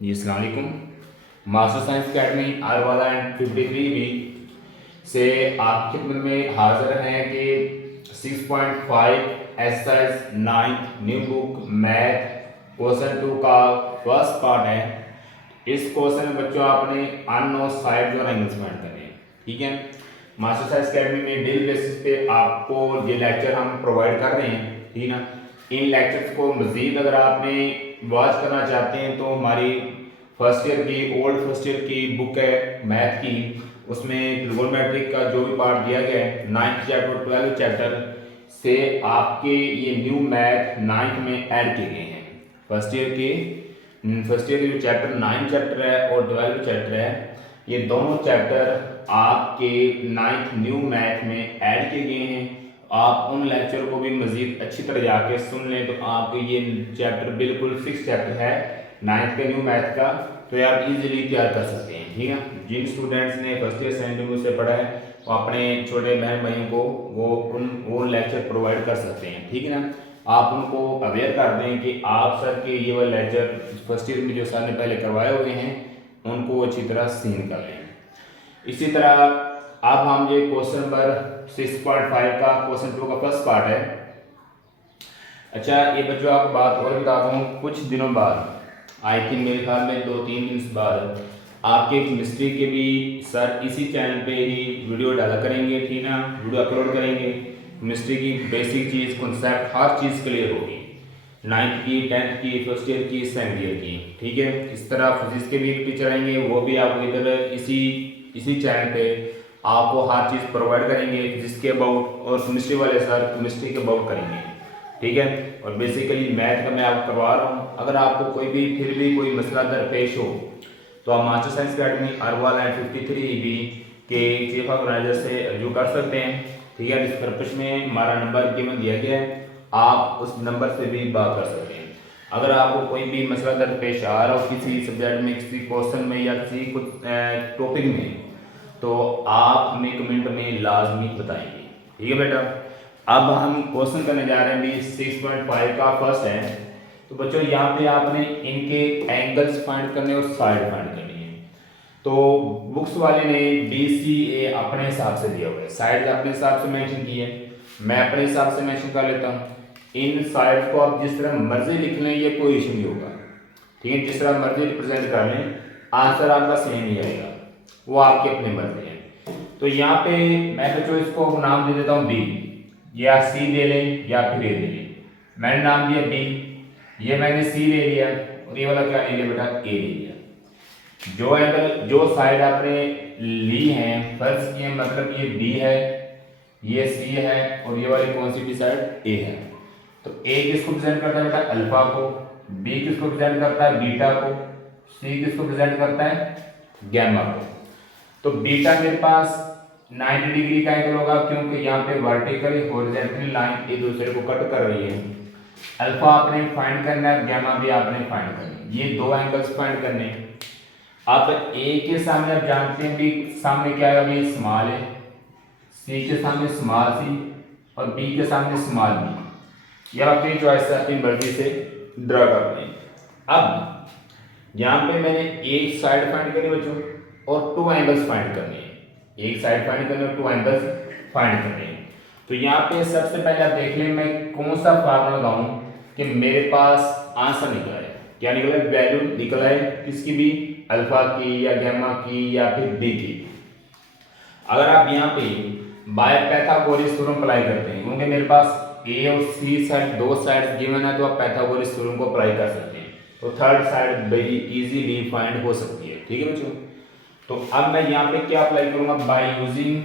जी अस्सलाम वालेकुम। Master science academy Vala and 53 भी से आपकी खिदमत में हाजिर हैं कि 6.5 exercise 9th new book math question 2 का फर्स्ट पार्ट है। इस क्वेश्चन में बच्चों आपने अननोन साइड जो एंगल्स फाइंड करने हैं। ठीक है, मास्टर साइंस अकेडमी में डेली बेसिस पे आपको ये लेक्चर हम प्रोवाइड कर रहे हैं। ठीक है ना, इन लेक्चर्स को मज़ीद अगर आपने वॉच करना चाहते हैं तो हमारी फर्स्ट ईयर की ओल्ड फर्स्ट ईयर की बुक है मैथ की, उसमें ट्रिगोनोमेट्रिक का जो भी पार्ट दिया गया है 9th चैप्टर 12th चैप्टर से आपके ये न्यू मैथ 9th में ऐड किए गए हैं। फर्स्ट ईयर के जो चैप्टर 9 चैप्टर है और 12 चैप्टर है, ये दोनों चैप्टर आपके 9th न्यू मैथ में ऐड किए गए हैं। आप उन लेक्चर को भी मज़ीद अच्छी तरह जाके सुन लें तो आपके ये चैप्टर बिल्कुल फिक्स चैप्टर है 9th के न्यू मैथ का, तो ये आप इजीली तैयार कर सकते हैं। ठीक है, जिन स्टूडेंट्स ने फर्स्ट ईयर सेकेंड ईयर से पढ़ा है वो अपने छोटे बहन भाइयों को वो लेक्चर प्रोवाइड कर सकते हैं। ठीक है ना, आप उनको अवेयर कर दें कि आप सर के ये वाले लेक्चर फर्स्ट ईयर में जो सर ने पहले करवाए हुए हैं उनको अच्छी तरह सीन कर लें। इसी तरह अब हम ये क्वेश्चन नंबर 6.5 का क्वेश्चन 2 का फर्स्ट पार्ट है। अच्छा, ये बच्चों आपको बात और बता दूँ, कुछ दिनों बाद आई थिंक मेरे ख्याल में 2-3 दिन बाद आपके केमिस्ट्री के भी सर इसी चैनल पे ही वीडियो डाला करेंगे। ठीक ना, वीडियो अपलोड करेंगे। केमिस्ट्री की बेसिक चीज़ कॉन्सेप्ट हर चीज़ क्लियर होगी, 9th की 10th की फर्स्ट ईयर की सेकेंड ईयर की। ठीक है, इस तरह फिजिक्स के भी एक टीचर आएंगे, वो भी आपको इधर इसी चैनल पे आपको हर चीज़ प्रोवाइड करेंगे फिजिक्स के अबाउट, और केमिस्ट्री वाले सर केमिस्ट्री के अबाउट करेंगे। ठीक है, और बेसिकली मैथ का मैं आपको करवा रहा हूँ। अगर आपको कोई भी फिर भी कोई मसला दरपेश हो तो आप master science academy Arwal and 53 B के चीफ ऑर्गेनाइजर से रजू कर सकते हैं। ठीक है, डिस्क्रिप्शन में हमारा नंबर गिवन दिया गया है, आप उस नंबर से भी बात कर सकते हैं। अगर आपको कोई भी मसला दरपेश आ रहा हो किसी सब्जेक्ट में, किसी क्वेश्चन में या किसी कुछ टॉपिक में, तो आप हमें कमेंट में लाजमी बताएंगे। ठीक है बेटा, अब हम क्वेश्चन करने जा रहे हैं भी 6.5 का फर्स्ट है। तो बच्चों यहाँ पे आपने इनके एंगल्स फाइंड करने और साइड फाइंड करनी है। तो बुक्स वाले ने BCA अपने हिसाब से दिया हुआ है, साइड अपने हिसाब से मेंशन की है, मैं अपने हिसाब से मेंशन कर लेता हूँ। इन साइड्स को आप जिस तरह मर्जी लिख लें, ये कोई इशू नहीं होगा। ठीक है, जिस तरह मर्जी रिप्रेजेंट कर लें, आंसर आपका सेम ही आएगा, वो आपके अपने मर्जी है। तो यहाँ पे मैं बच्चों इसको नाम दे देता हूँ B, या C दे लें या फिर A दे लें। मैंने नाम दिया B, ये मैंने C ले लिया और ये वाला क्या ले लिया बेटा, A ले लिया। जो एंगल जो साइड आपने ली है फर्ज किए, मतलब ये B है, ये C है और ये वाली कौन सी भी साइड A है। तो A किसको प्रेजेंट करता है बेटा, अल्फा को, B किसको प्रेजेंट करता है, बीटा को, C किसको प्रेजेंट करता है, गैमा को। तो बीटा मेरे पास 90 डिग्री का एंगल होगा क्योंकि यहाँ पे वर्टिकली हॉरिजॉन्टली लाइन एक दूसरे को कट कर रही है। अल्फा आपने फाइंड करना है, गैमा भी आपने फाइंड करना है, ये दो एंगल्स फाइंड करने हैं। अब ए के सामने आप जानते हैं भी सामने क्या है, अभी स्मॉल है, सी के सामने स्मॉल सी और बी के सामने स्मॉल बी। यह अपनी चॉइस से अपनी मर्जी से ड्रा कर रहे हैं। अब यहाँ पे मैंने एक साइड फाइंड करनी बच्चों और 2 एंगल्स फाइंड करने हैं, एक साइड फाइंड करने और 2 एंगल्स फाइंड करने हैं। तो यहाँ पे सबसे पहले आप देख लें मैं कौन सा फार्मूला लगाऊं कि मेरे पास आंसर निकला है, क्या निकला है, वैल्यू निकला है किसकी भी, अल्फा की या गैमा की या फिर बी की। अगर आप यहाँ पे बाय पाइथागोरस थ्योरम अप्लाई करते हैं, क्योंकि मेरे पास ए और सी साइड दो साइड गिवन है, तो आप पाइथागोरस थ्योरम को अप्लाई कर सकते हैं, तो third side very easily find हो सकती है। ठीक है बच्चों, तो अब मैं यहाँ पे क्या अप्लाई करूंगा, by using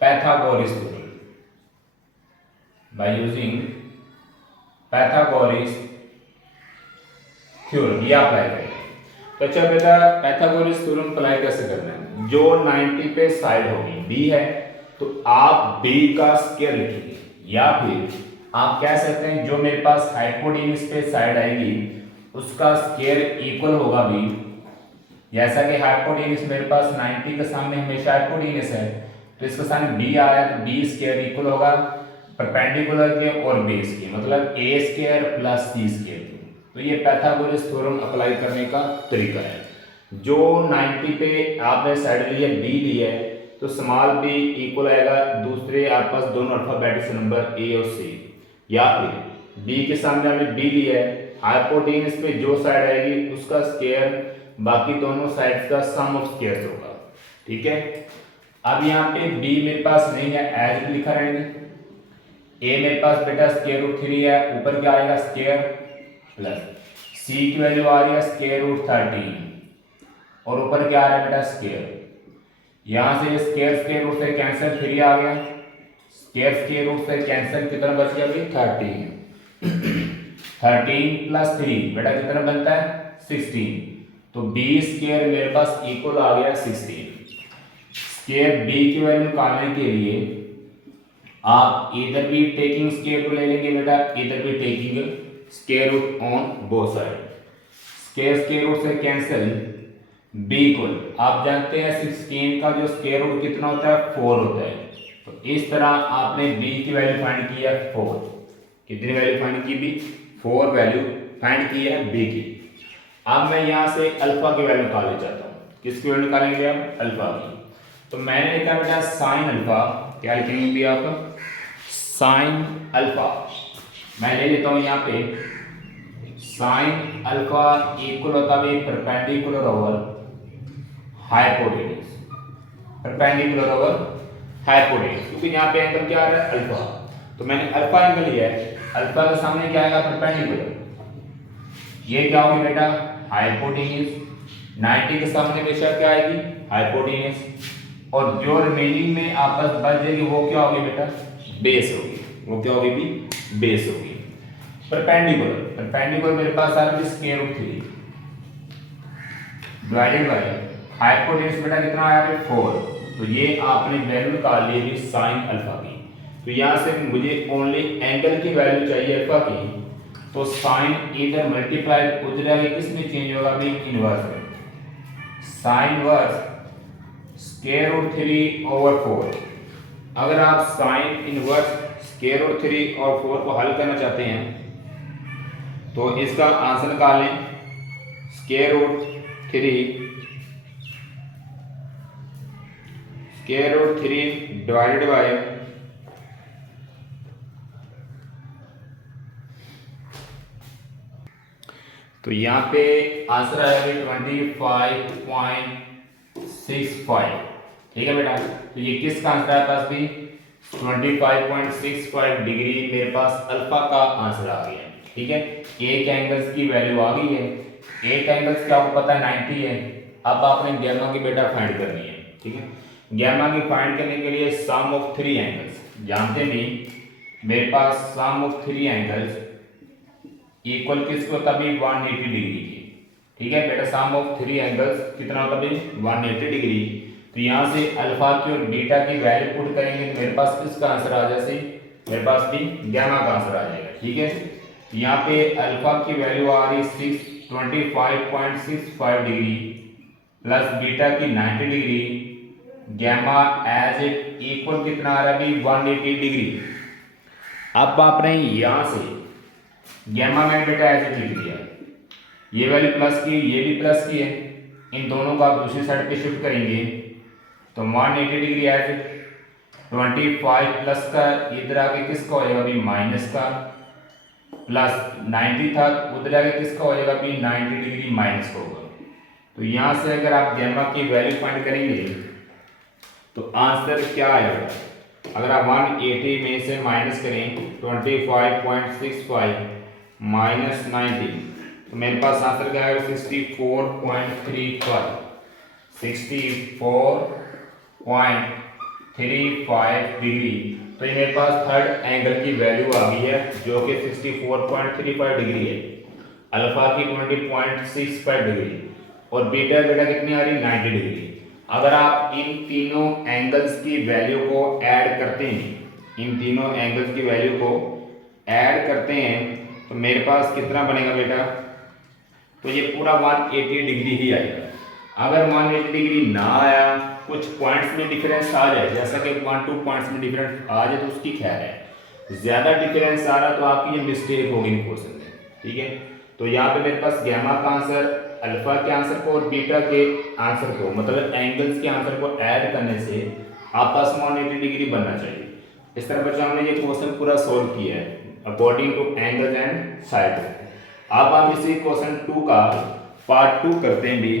Pythagoras theorem, by using Pythagoras theorem ये अप्लाई करें। तो अच्छा बेटा, पाइथागोरस थ्योरम अप्लाई कैसे करना है, जो 90 पे साइड होगी बी है तो आप बी का स्क्वायर लिखेंगे, या फिर आप कह सकते हैं जो मेरे पास हाइपोटेन्यूज पे साइड आएगी उसका स्क्वायर इक्वल होगा बी। जैसा कि हाइपोटेन्यूज मेरे पास 90 के सामने हमेशा हाइपोटेन्यूज है, तो इसके सामने बी आया तो बी स्क्वायर इक्वल होगा परपेंडिकुलर के और बेस के, मतलब ए स्क्वायर प्लस सी स्क्वायर के। तो ये पाइथागोरस थ्योरम अप्लाई करने का तरीका है। जो 90 पे आपने साइड लिया बी लिया है तो स्मॉल बी इक्वल आएगा दूसरे आपके पास दोनों अल्फाबेटिक नंबर ए और सी, या फिर बी के सामने हमने बी लिया है, हाइपोटेनस पे जो साइड आएगी उसका स्क्वायर बाकी दोनों साइड्स का सम ऑफ स्क्वायर्स होगा। ठीक है, अब यहाँ पे बी मेरे पास नहीं है, एज लिखा रहेंगे। ए मेरे पास बेटा स्क्वायर रूट 3 है, ऊपर क्या आएगा स्क्वायर प्लस सी की वैल्यू आ रही है स्क्वायर रूट 13 और ऊपर क्या आ रहा है बेटा स्क्वायर। यहां से स्क्वायर रूट से कैंसिल 3 आ गया, स्क्वायर रूट से कैंसिल कितना बच गया अभी 13 13 प्लस 3 बेटा कितना बनता है 16। तो बी स्क्वायर मेरे पास इक्वल आ गया 16। स्क्वायर बी की वैल्यू निकालने के लिए आप इधर भी टेकिंग स्क्वायर रूट ले लेंगे बेटा, इधर भी taking square root on both side. Square root से कैंसिल बी इक्वल आप जानते हैं 16 का जो स्क्वायर रूट कितना होता है 4 होता है। तो इस तरह आपने बी की वैल्यू फाइंड की है 4। कितनी वैल्यू फाइंड की बी 4 वैल्यू फाइंड की है बी की। अब मैं यहाँ से अल्फा की वैल्यू निकालना चाहता हूँ। किसकी वैल्यू निकालेंगे आप अल्फा की। तो मैंने लिखा बेटा साइन अल्फा, क्या लिखेंगे भी आप साइन अल्फा। मैं ले लेता हूँ यहाँ पे साइन अल्फा इक्वल होता है perpendicular over hypotenuse, perpendicular over hypotenuse, क्योंकि यहाँ पे एंगल क्या आ रहा है अल्फा। तो मैंने अल्फा एंगल लिया है, अल्फा के सामने क्या आएगा परपेंडिकुलर, ये क्या होगी बेटा हाइपोटेन्यूज। 90 के सामने हमेशा क्या आएगी हाइपोटेन्यूज, और जो रिमेनिंग में आपस बच जाएगी वो क्या होगी बेटा बेस होगी, वो क्या होगी भी बेस होगी। परपेंडिकुलर, परपेंडिकुलर मेरे पास आ रहा है square root 3 divided by hypotenuse बेटा कितना आया है 4। तो ये आपने वैल्यू निकाल ली है साइन अल्फा की। तो यहाँ से मुझे ओनली एंगल की वैल्यू चाहिए अल्फा की, तो साइन इधर मल्टीप्लाई उधर किस में चेंज होगा भी इनवर्स में, sine verse square root 3 over 4। अगर आप साइन इनवर्स स्क्वायर रूट 3 और 4 को हल करना चाहते हैं तो इसका आंसर निकाल लें स्क्वायर रूट 3 डिवाइडेड बाय तो यहाँ पे आंसर आएगा 25.65। ठीक है बेटा, तो ये किसका आंसर है पास भी 25.65 डिग्री मेरे पास अल्फा का आंसर आ गया। ठीक है, एक एंगल्स की वैल्यू आ गई है, एक एंगल्स क्या आपको पता है 90 है। अब आपने गैमा की बेटा फाइंड करनी है। ठीक है, गैमा की फाइंड करने के लिए सम ऑफ 3 एंगल्स जानते भी मेरे पास सम ऑफ 3 एंगल्स इक्वल किसको होता है 180 डिग्री की। ठीक है बेटा, सम ऑफ 3 एंगल्स कितना होता है 180 डिग्री। तो यहाँ से अल्फा की और बीटा की वैल्यू पुट करेंगे तो मेरे पास किसका आंसर आ जाए, मेरे पास भी गैमा का आंसर आ जाएगा। ठीक है, यहाँ पे अल्फा की वैल्यू आ रही 25.65 डिग्री प्लस बीटा की 90 degree, gamma as it equal कितना आ रहा है 180 डिग्री। अब आपने यहाँ से गैमा में बेटा एज इट लिख दिया, ये वैल्यू प्लस की ये भी प्लस की है, इन दोनों को आप दूसरी साइड पे शिफ्ट करेंगे तो 180 डिग्री एज इट 25 प्लस का इधर आके किसका हो जाएगा भी माइनस का, प्लस 90 था उधर आके किसका हो जाएगा भी 90 डिग्री माइनस का होगा। तो यहाँ से अगर आप गैमा की वैल्यू फाइंड करेंगे तो आंसर क्या आएगा, अगर आप 180 में से माइनस करें 25.65 माइनस 90 तो मेरे पास आंसर क्या आएगा 64.35 डिग्री। तो ये मेरे पास थर्ड एंगल की वैल्यू आ गई है जो कि 64.35 डिग्री है, अल्फा की 20.65 डिग्री और बीटा कितनी आ रही 90 डिग्री। अगर आप इन तीनों एंगल्स की वैल्यू को ऐड करते हैं, इन तीनों एंगल्स की वैल्यू को ऐड करते हैं तो मेरे पास कितना बनेगा बेटा, तो ये पूरा 180 डिग्री ही आएगा। अगर 180 डिग्री ना आया, कुछ पॉइंट्स में डिफरेंस आ जाए, जैसा कि 1-2 पॉइंट्स में डिफरेंस आ जाए तो उसकी खैर है, ज़्यादा डिफरेंस आ रहा तो आपकी ये मिस्टेक होगी नहीं क्वेश्चन में। ठीक है, तो यहाँ पे मेरे पास गैमा का आंसर, अल्फा के आंसर को और बीटा के आंसर को, मतलब एंगल्स के आंसर को ऐड करने से आपस में 180 डिग्री बनना चाहिए। इस तरह बच्चों हमने ये क्वेश्चन पूरा सोल्व किया है according two angles and side. अब हम इसी क्वेश्चन 2 का पार्ट 2 करते हैं भी।